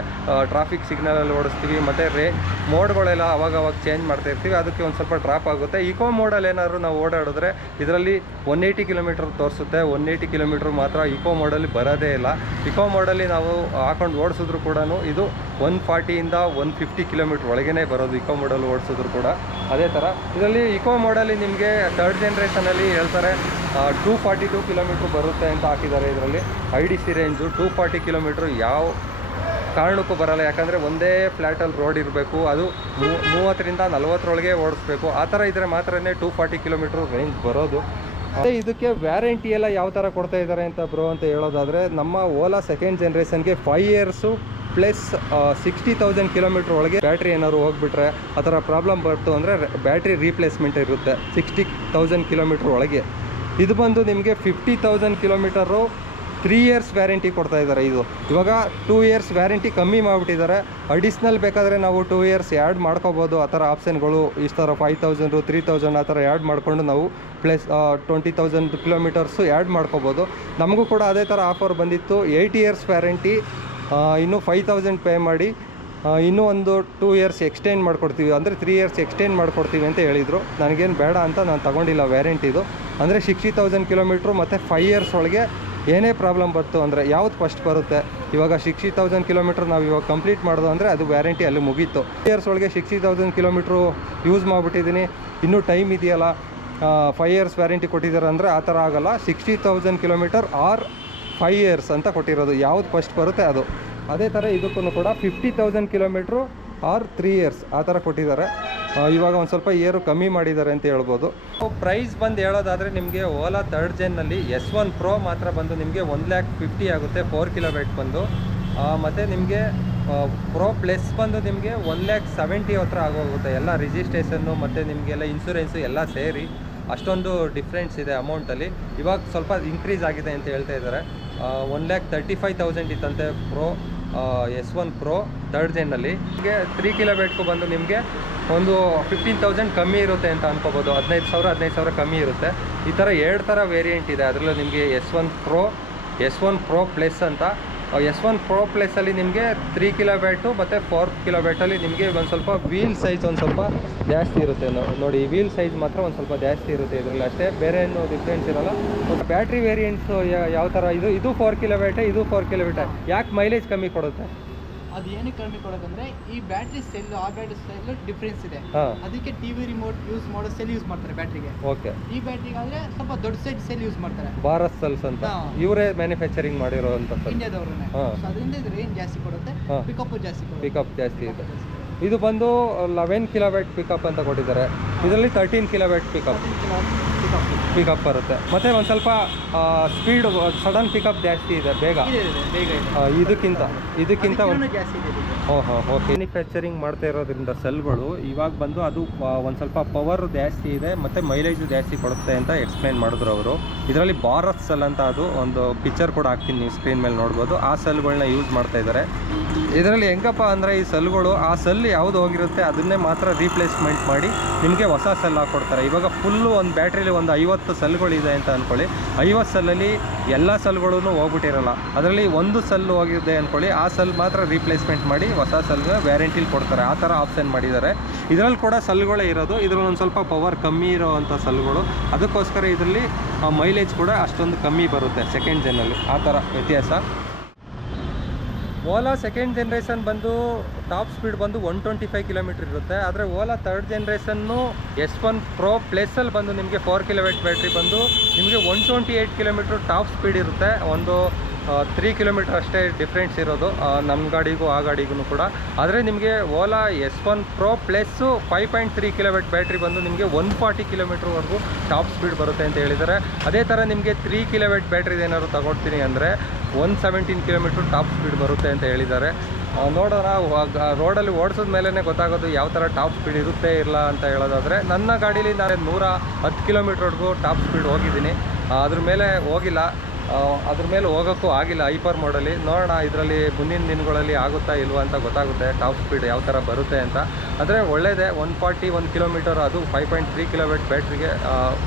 S1: ಟ್ರಾಫಿಕ್ ಸಿಗ್ನಲಲ್ಲಿ ಓಡಿಸ್ತೀವಿ, ಮತ್ತು ರೇ ಮೋಡ್ಗಳೆಲ್ಲ ಅವಾಗ ಅವಾಗ ಚೇಂಜ್ ಮಾಡ್ತಾ ಇರ್ತೀವಿ. ಅದಕ್ಕೆ ಒಂದು ಸ್ವಲ್ಪ ಡ್ರಾಪ್ ಆಗುತ್ತೆ. ಇಕೋ ಮೋಡಲ್ಲಿ ಏನಾದರೂ ನಾವು ಓಡಾಡಿದ್ರೆ, ಇದರಲ್ಲಿ ಒನ್ ಏಯ್ಟಿ ಕಿಲೋಮೀಟ್ರ್ ತೋರಿಸುತ್ತೆ. ಒನ್ ಏಯ್ಟಿ ಕಿಲೋಮೀಟ್ರ್ ಮಾತ್ರ ಇಕೋ ಮೋಡಲ್ಲಿ ಬರೋದೇ ಇಲ್ಲ. ಇಕೋ ಮೋಡಲ್ಲಿ ನಾವು ಹಾಕೊಂಡು ಓಡಿಸಿದ್ರು ಕೂಡ ಇದು ಒನ್ ಫಾರ್ಟಿಯಿಂದ ಒನ್ ಫಿಫ್ಟಿ ಕಿಲೋಮೀಟ್ರ್ ಒಳಗೇ ಬರೋದು ಇಕೋ ಮೋಡಲ್ ಓಡಿಸಿದ್ರು ಕೂಡ. ಅದೇ ಥರ ಇದರಲ್ಲಿ ಇಕೋ ಮೋಡಲ್ಲಿ ನಿಮಗೆ ಥರ್ಡ್ ಜನ್ರೇಷನಲ್ಲಿ ಹೇಳ್ತಾರೆ ಟೂ ಫಾರ್ಟಿ ಟೂ ಕಿಲೋಮೀಟ್ರ್ ಬರುತ್ತೆ ಅಂತ ಹಾಕಿದ್ದಾರೆ ಇದರಲ್ಲಿ. I D C range two forty kilometre ಯಾವ ಕಾರಣಕ್ಕೂ ಬರಲ್ಲ. ಯಾಕಂದರೆ ಒಂದೇ ಫ್ಲ್ಯಾಟಲ್ಲಿ ರೋಡ್ ಇರಬೇಕು, ಅದು ಮೂವತ್ತರಿಂದ ನಲ್ವತ್ತರೊಳಗೆ ಓಡಿಸ್ಬೇಕು. ಆ ಥರ ಇದ್ದರೆ ಮಾತ್ರನೇ ಟೂ ಫಾರ್ಟಿ ಕಿಲೋಮೀಟ್ರ್ ರೇಂಜ್ ಬರೋದು. ಅದೇ ಇದಕ್ಕೆ ವ್ಯಾರಂಟಿ ಎಲ್ಲ ಯಾವ ಥರ ಕೊಡ್ತಾ ಇದ್ದಾರೆ ಅಂತ ಬ್ರೋ ಅಂತ ಹೇಳೋದಾದರೆ, ನಮ್ಮ Ola second ಜನ್ರೇಷನ್ಗೆ five years plus sixty thousand kilometre ಒಳಗೆ ಬ್ಯಾಟ್ರಿ ಏನಾದ್ರು ಹೋಗ್ಬಿಟ್ರೆ, ಆ ಥರ ಪ್ರಾಬ್ಲಮ್ ಬರ್ತು ಅಂದರೆ ಬ್ಯಾಟ್ರಿ ರೀಪ್ಲೇಸ್ಮೆಂಟ್ ಇರುತ್ತೆ ಸಿಕ್ಸ್ಟಿ ತೌಸಂಡ್ ಕಿಲೋಮೀಟ್ರ್ ಒಳಗೆ. ಇದು ಬಂದು ನಿಮಗೆ fifty thousand kilometre three years warranty ಕೊಡ್ತಾ ಇದ್ದಾರೆ ಇದು. ಇವಾಗ ಟೂ ಇಯರ್ಸ್ ವ್ಯಾರಂಟಿ ಕಮ್ಮಿ ಮಾಡಿಬಿಟ್ಟಿದ್ದಾರೆ. ಅಡಿಷ್ನಲ್ ಬೇಕಾದರೆ ನಾವು ಟೂ ಇಯರ್ಸ್ ಆ್ಯಡ್ ಮಾಡ್ಕೋಬೋದು. ಆ ಥರ ಆಪ್ಷನ್ಗಳು ಇಷ್ಟು ಥರ ಫೈವ್ ತೌಸಂಡು ತ್ರೀ ತೌಸಂಡ್ ಆ ಥರ ಆ್ಯಡ್ ಮಾಡಿಕೊಂಡು ನಾವು plus twenty thousand kilometres add ಮಾಡ್ಕೋಬೋದು. ನಮಗೂ ಕೂಡ ಅದೇ ಥರ ಆಫರ್ ಬಂದಿತ್ತು. ಏಯ್ಟ್ ಇಯರ್ಸ್ ವ್ಯಾರಂಟಿ ಇನ್ನೂ ಫೈವ್ ತೌಸಂಡ್ ಪೇ ಮಾಡಿ. ಇನ್ನೂ ಒಂದು ಟೂ ಇಯರ್ಸ್ ಎಕ್ಸ್ಟೆಂಡ್ ಮಾಡಿಕೊಡ್ತೀವಿ. ಅಂದರೆ ತ್ರೀ ಇಯರ್ಸ್ ಎಕ್ಸ್ಟೆಂಡ್ ಮಾಡ್ಕೊಡ್ತೀವಿ ಅಂತ ಹೇಳಿದರು. ನನಗೇನು ಬೇಡ ಅಂತ ನಾನು ತಗೊಂಡಿಲ್ಲ ವ್ಯಾರಂಟಿದು ಅಂದರೆ ಸಿಕ್ಸ್ಟಿ ತೌಸಂಡ್ ಕಿಲೋಮೀಟ್ರು ಮತ್ತು ಫೈವ್ ಇಯರ್ಸ್ ಒಳಗೆ ಏನೇ ಪ್ರಾಬ್ಲಮ್ ಬಂತು ಅಂದರೆ ಯಾವ್ದು ಫಸ್ಟ್ ಬರುತ್ತೆ? ಇವಾಗ ಸಿಕ್ಸ್ಟಿ ತೌಸಂಡ್ ಕಿಲೋಮೀಟ್ರ್ ನಾವು ಇವಾಗ ಕಂಪ್ಲೀಟ್ ಮಾಡೋದು ಅಂದರೆ ಅದು ವ್ಯಾರಂಟಿ ಅಲ್ಲಿ ಮುಗೀತು. ಇಯರ್ಸ್ ಒಳಗೆ ಸಿಕ್ಸ್ಟಿ ತೌಸಂಡ್ ಕಿಲೋಮೀಟ್ರು ಯೂಸ್ ಮಾಡಿಬಿಟ್ಟಿದ್ದೀನಿ. ಇನ್ನೂ ಟೈಮ್ ಇದೆಯಲ್ಲ. ಫೈವ್ ಇಯರ್ಸ್ ವ್ಯಾರಂಟಿ ಕೊಟ್ಟಿದ್ದಾರೆ ಅಂದರೆ ಆ ಥರ ಆಗೋಲ್ಲ. Sixty thousand kilometre or five years ಅಂತ ಕೊಟ್ಟಿರೋದು. ಯಾವ್ದು ಫಸ್ಟ್ ಬರುತ್ತೆ ಅದು. ಅದೇ ಥರ ಇದಕ್ಕೂ ಕೂಡ fifty thousand kilometre or three years ಆ ಥರ ಕೊಟ್ಟಿದ್ದಾರೆ. ಇವಾಗ ಒಂದು ಸ್ವಲ್ಪ ಇಯರು ಕಮ್ಮಿ ಮಾಡಿದ್ದಾರೆ ಅಂತ ಹೇಳ್ಬೋದು. ಪ್ರೈಸ್ ಬಂದು ಹೇಳೋದಾದರೆ ನಿಮಗೆ ಓಲಾ ತರ್ಡ್ ಜೆನ್ನಲ್ಲಿ ಎಸ್ ಒನ್ ಪ್ರೋ ಮಾತ್ರ ಬಂದು ನಿಮಗೆ ಒನ್ ಲ್ಯಾಕ್ ಫಿಫ್ಟಿ ಆಗುತ್ತೆ ಫೋರ್ ಕಿಲೋಮೀಟ್ ಬಂದು. ಮತ್ತು ನಿಮಗೆ ಪ್ರೋ ಪ್ಲಸ್ ಬಂದು ನಿಮಗೆ ಒನ್ ಲ್ಯಾಕ್ ಸೆವೆಂಟಿ ಹತ್ರ ಆಗೋಗುತ್ತೆ. ಎಲ್ಲ ರಿಜಿಸ್ಟ್ರೇಷನ್ನು ಮತ್ತು ನಿಮಗೆಲ್ಲ ಇನ್ಸೂರೆನ್ಸು ಎಲ್ಲ ಸೇರಿ ಅಷ್ಟೊಂದು ಡಿಫ್ರೆನ್ಸ್ ಇದೆ ಅಮೌಂಟಲ್ಲಿ ಇವಾಗ ಸ್ವಲ್ಪ ಇನ್ಕ್ರೀಸ್ ಆಗಿದೆ ಅಂತ ಹೇಳ್ತಾ ಇದ್ದಾರೆ. One lakh thirty five thousand ಇತ್ತಂತೆ pro S one pro third ಜೆನ್ನಲ್ಲಿ ನಿಮಗೆ ತ್ರೀ ಕಿಲೋಮೀಟ್ರ್ಗೂ ಬಂದು ನಿಮಗೆ ಒಂದು ಫಿಫ್ಟೀನ್ ತೌಸಂಡ್ ಕಮ್ಮಿ ಇರುತ್ತೆ ಅಂತ ಅನ್ಕೋಬೋದು. ಹದಿನೈದು ಸಾವಿರ ಹದಿನೈದು ಸಾವಿರ ಕಮ್ಮಿ ಇರುತ್ತೆ. ಈ ಥರ ಎರಡು ಥರ ವೇರಿಯಂಟ್ ಇದೆ. ಅದರಲ್ಲೂ ನಿಮಗೆ S one pro S one pro plus ಅಂತ ಎಸ್ ಒನ್ ಪ್ರೋ ಪ್ಲೇಸಲ್ಲಿ ನಿಮಗೆ ತ್ರೀ ಕಿಲೋಬ್ಯಾಟು ಮತ್ತು ಫೋರ್ ಕಿಲೋಬ್ಯಾಟಲ್ಲಿ ನಿಮಗೆ ಒಂದು ಸ್ವಲ್ಪ ವೀಲ್ ಸೈಜ್ ಒಂದು ಸ್ವಲ್ಪ ಜಾಸ್ತಿ ಇರುತ್ತೆ. ನೋಡಿ ವೀಲ್ ಸೈಜ್ ಮಾತ್ರ ಒಂದು ಸ್ವಲ್ಪ ಜಾಸ್ತಿ ಇರುತ್ತೆ ಇದರಲ್ಲಿ ಅಷ್ಟೇ. ಬೇರೆ ಏನು ಡಿಫ್ರೆನ್ಸ್ ಇರಲ್ಲ. ಬ್ಯಾಟ್ರಿ ವೇರಿಯಂಟ್ಸು ಯಾವ ಥರ ಇದು ಇದು ಫೋರ್ ಕಿಲೋಬ್ಯಾಟೆ ಇದು ಫೋರ್ ಕಿಲೋಮೀಟರ್ ಯಾಕೆ ಮೈಲೇಜ್ ಕಮ್ಮಿ ಕೊಡುತ್ತೆ?
S2: ಅದು ಏನಕ್ಕೆ ಕಡಿಮೆ ಕೊಡೋದಂದ್ರೆ ಈ ಬ್ಯಾಟ್ರಿ ಸೆಲ್ ಆ ಬ್ಯಾಟ್ರಿ ಸೆಲ್ ಡಿಫ್ರೆನ್ಸ್ ಇದೆ. ಅದಕ್ಕೆ ಟಿವಿ ರಿಮೋಟ್ ಯೂಸ್ ಮಾಡೋ ಸೆಲ್ ಯೂಸ್ ಮಾಡ್ತಾರೆ ಬ್ಯಾಟ್ರಿಗೆ.
S1: ಓಕೆ.
S2: ಈ ಬ್ಯಾಟ್ರಿಗೆ ಆದ್ರೆ ಸ್ವಲ್ಪ ದೊಡ್ಡ ಸೈಜ್ ಸೆಲ್ ಯೂಸ್ ಮಾಡ್ತಾರೆ.
S1: ಭಾರತ್ ಸೆಲ್ಸ್ ಅಂತ? ಇವರೇ ಮ್ಯಾನುಫ್ಯಾಕ್ಚರಿಂಗ್ ಮಾಡಿರೋಂತ
S2: ಇಂಡಿಯಾದವ್ರನ್ನೇ. ಅದರಿಂದ ಇದು ರೇಂಜ್ ಜಾಸ್ತಿ ಕೊಡುತ್ತೆ. ಪಿಕಪ್ ಜಾಸ್ತಿ
S1: ಪಿಕಪ್ ಜಾಸ್ತಿ ಇದೆ. ಇದು ಬಂದು ಲೆವೆನ್ ಕಿಲೋವ್ಯಾಟ್ ಪಿಕಪ್ ಅಂತ ಕೊಟ್ಟಿದ್ದಾರೆ. ಇದರಲ್ಲಿ thirteen kilowatt pickup
S2: 14 kilo pickup.
S1: Pickup ಬರುತ್ತೆ. ಮತ್ತು ಒಂದು ಸ್ವಲ್ಪ ಸ್ಪೀಡ್ ಸಡನ್ ಪಿಕಪ್ ಜಾಸ್ತಿ ಇದೆ ಬೇಗ. ಇದಕ್ಕಿಂತ ಇದಕ್ಕಿಂತ ಒಂದು
S2: ಜಾಸ್ತಿ ಇದೆ
S1: ಮ್ಯಾನುಫ್ಯಾಕ್ಚರಿಂಗ್ ಮಾಡ್ತಾ ಇರೋದ್ರಿಂದ ಸೆಲ್ಗಳು ಇವಾಗ ಬಂದು ಅದು ಒಂದು ಸ್ವಲ್ಪ ಪವರ್ ಜಾಸ್ತಿ ಇದೆ ಮತ್ತು ಮೈಲೇಜು ಜಾಸ್ತಿ ಕೊಡುತ್ತೆ ಅಂತ ಎಕ್ಸ್ಪ್ಲೈನ್ ಮಾಡಿದ್ರು ಅವರು. ಇದರಲ್ಲಿ ಭಾರತ್ ಸೆಲ್ ಅಂತ ಅದು ಒಂದು ಪಿಕ್ಚರ್ ಕೂಡ ಹಾಕ್ತೀನಿ ನೀವು ಸ್ಕ್ರೀನ್ ಮೇಲೆ ನೋಡ್ಬೋದು. ಆ ಸೆಲ್ಗಳನ್ನ ಯೂಸ್ ಮಾಡ್ತಾ ಇದ್ದಾರೆ. ಇದರಲ್ಲಿ ಹೆಂಗಪ್ಪ ಅಂದರೆ ಈ ಸೆಲ್ಗಳು ಆ ಸೆಲ್ ಯಾವುದು ಹೋಗಿರುತ್ತೆ ಅದನ್ನೇ ಮಾತ್ರ ರೀಪ್ಲೇಸ್ಮೆಂಟ್ ಮಾಡಿ ನಿಮಗೆ ಹೊಸ ಸೆಲ್ ಹಾಕ್ಕೊಡ್ತಾರೆ ಇವಾಗ ಫುಲ್ಲು ಒಂದು ಬ್ಯಾಟ್ರಿಲಿ ಒಂದು ಐವತ್ತು ಸೆಲ್ಗಳಿದೆ ಅಂತ ಅಂದ್ಕೊಳ್ಳಿ ಐವತ್ತು ಸೆಲ್ಲಲ್ಲಿ ಎಲ್ಲ ಸೆಲ್ಗಳೂ ಹೋಗ್ಬಿಟ್ಟಿರಲ್ಲ. ಅದರಲ್ಲಿ ಒಂದು ಸೆಲ್ ಹೋಗಿದೆ ಅಂದ್ಕೊಳ್ಳಿ ಆ ಸೆಲ್ ಮಾತ್ರ ರೀಪ್ಲೇಸ್ಮೆಂಟ್ ಮಾಡಿ ಹೊಸ ಸೆಲ್ಗೆ ವ್ಯಾರಂಟಿಲಿ ಕೊಡ್ತಾರೆ. ಆ ಥರ ಆಪ್ಷನ್ ಮಾಡಿದ್ದಾರೆ. ಇದರಲ್ಲಿ ಕೂಡ ಸೆಲ್ಗಳೇ ಇರೋದು. ಇದರಲ್ಲಿ ಒಂದು ಸ್ವಲ್ಪ ಪವರ್ ಕಮ್ಮಿ ಇರೋವಂಥ ಸೆಲ್ಗಳು. ಅದಕ್ಕೋಸ್ಕರ ಇದರಲ್ಲಿ ಮೈಲೇಜ್ ಕೂಡ ಅಷ್ಟೊಂದು ಕಮ್ಮಿ ಬರುತ್ತೆ ಸೆಕೆಂಡ್ ಜನಲ್ಲಿ ಆ ಥರ ವ್ಯತ್ಯಾಸ. ಓಲಾ ಸೆಕೆಂಡ್ ಜನ್ರೇಷನ್ ಬಂದು ಟಾಪ್ ಸ್ಪೀಡ್ ಬಂದು ಒನ್ ಟ್ವೆಂಟಿ ಫೈವ್ ಕಿಲೋಮೀಟರ್ ಇರುತ್ತೆ. ಆದರೆ Ola third generation S one pro ಪ್ಲಸ್ಸಲ್ಲಿ ಬಂದು ನಿಮಗೆ ಫೋರ್ ಕಿಲೋಮೀಟರ್ ಬ್ಯಾಟ್ರಿ ಬಂದು ನಿಮಗೆ one twenty eight kilometre top speed ಇರುತ್ತೆ. ಒಂದು ತ್ರೀ ಕಿಲೋಮೀಟರ್ ಅಷ್ಟೇ ಡಿಫ್ರೆನ್ಸ್ ಇರೋದು ನಮ್ಮ ಗಾಡಿಗೂ ಆ ಗಾಡಿಗೂ ಕೂಡ. ಆದರೆ ನಿಮಗೆ Ola S one pro plus five point three kilometre battery ಬಂದು ನಿಮಗೆ ಒನ್ ಫಾರ್ಟಿ ಕಿಲೋಮೀಟ್ರ್ವರೆಗೂ ಟಾಪ್ ಸ್ಪೀಡ್ ಬರುತ್ತೆ ಅಂತ ಹೇಳಿದ್ದಾರೆ. ಅದೇ ಥರ ನಿಮಗೆ ತ್ರೀ ಕಿಲೋಮೀಟರ್ ಬ್ಯಾಟ್ರಿದು ಏನಾದ್ರು ತಗೊಳ್ತೀನಿ ಅಂದರೆ one seventeen kilometre top speed ಬರುತ್ತೆ ಅಂತ ಹೇಳಿದ್ದಾರೆ. ನೋಡೋಣ ರೋಡಲ್ಲಿ ಓಡಿಸಿದ ಮೇಲೇ ಗೊತ್ತಾಗೋದು ಯಾವ ಥರ ಟಾಪ್ ಸ್ಪೀಡ್ ಇರುತ್ತೆ ಇಲ್ಲ ಅಂತ ಹೇಳೋದಾದರೆ, ನನ್ನ ಗಾಡೀಲಿ ನಾನು ನೂರ ಹತ್ತು ಕಿಲೋಮೀಟ್ರ್ವರೆಗೂ ಟಾಪ್ ಸ್ಪೀಡ್ ಹೋಗಿದ್ದೀನಿ. ಅದ್ರ ಮೇಲೆ ಹೋಗಿಲ್ಲ. ಅದ್ರ ಮೇಲೆ ಹೋಗೋಕ್ಕೂ ಆಗಿಲ್ಲ ಹೈಪರ್ ಮೋಡಲ್ಲಿ. ನೋಡೋಣ, ಇದರಲ್ಲಿ ಮುಂದಿನ ದಿನಗಳಲ್ಲಿ ಆಗುತ್ತಾ ಇಲ್ವಾ ಅಂತ ಗೊತ್ತಾಗುತ್ತೆ ಟಾಪ್ ಸ್ಪೀಡ್ ಯಾವ ಥರ ಬರುತ್ತೆ ಅಂತ. ಅಂದರೆ ಒಳ್ಳೆಯದೇ ಒನ್ ಫಾರ್ಟಿ ಒನ್ ಕಿಲೋಮೀಟರ್, ಅದು ಫೈವ್ ಪಾಯಿಂಟ್ ತ್ರೀ ಕಿಲೋಮೀಟರ್ ಬ್ಯಾಟ್ರಿಗೆ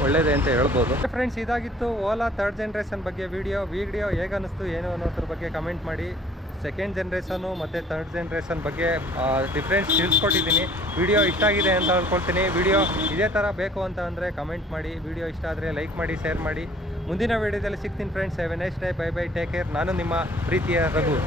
S1: ಒಳ್ಳೆಯದೇ ಅಂತ ಹೇಳ್ಬೋದು. ಫ್ರೆಂಡ್ಸ್, ಇದಾಗಿತ್ತು ಓಲಾ ಥರ್ಡ್ ಜನ್ರೇಷನ್ ಬಗ್ಗೆ ವಿಡಿಯೋ. ವಿಡಿಯೋ ಹೇಗೆ ಅನ್ನಿಸ್ತು ಏನು ಅನ್ನೋದ್ರ ಬಗ್ಗೆ ಕಮೆಂಟ್ ಮಾಡಿ. ಸೆಕೆಂಡ್ ಜನ್ರೇಷನು ಮತ್ತು ಥರ್ಡ್ ಜನ್ರೇಷನ್ ಬಗ್ಗೆ ಡಿಫ್ರೆನ್ಸ್ ತಿಳಿಸ್ಕೊಟ್ಟಿದ್ದೀನಿ. ವಿಡಿಯೋ ಇಷ್ಟ ಆಗಿದೆ ಅಂತ ಅಂದ್ಕೊಳ್ತೀನಿ ವಿಡಿಯೋ ಇದೇ ಥರ ಬೇಕು ಅಂತ ಅಂದರೆ ಕಮೆಂಟ್ ಮಾಡಿ. ವಿಡಿಯೋ ಇಷ್ಟ ಆದರೆ ಲೈಕ್ ಮಾಡಿ ಶೇರ್ ಮಾಡಿ. ಮುಂದಿನ ವಿಡಿಯೋದಲ್ಲಿ ಸಿಗ್ತೀನಿ friends have a day bye bye take care ನಾನು ನಿಮ್ಮ ಪ್ರೀತಿಯ ರಘು.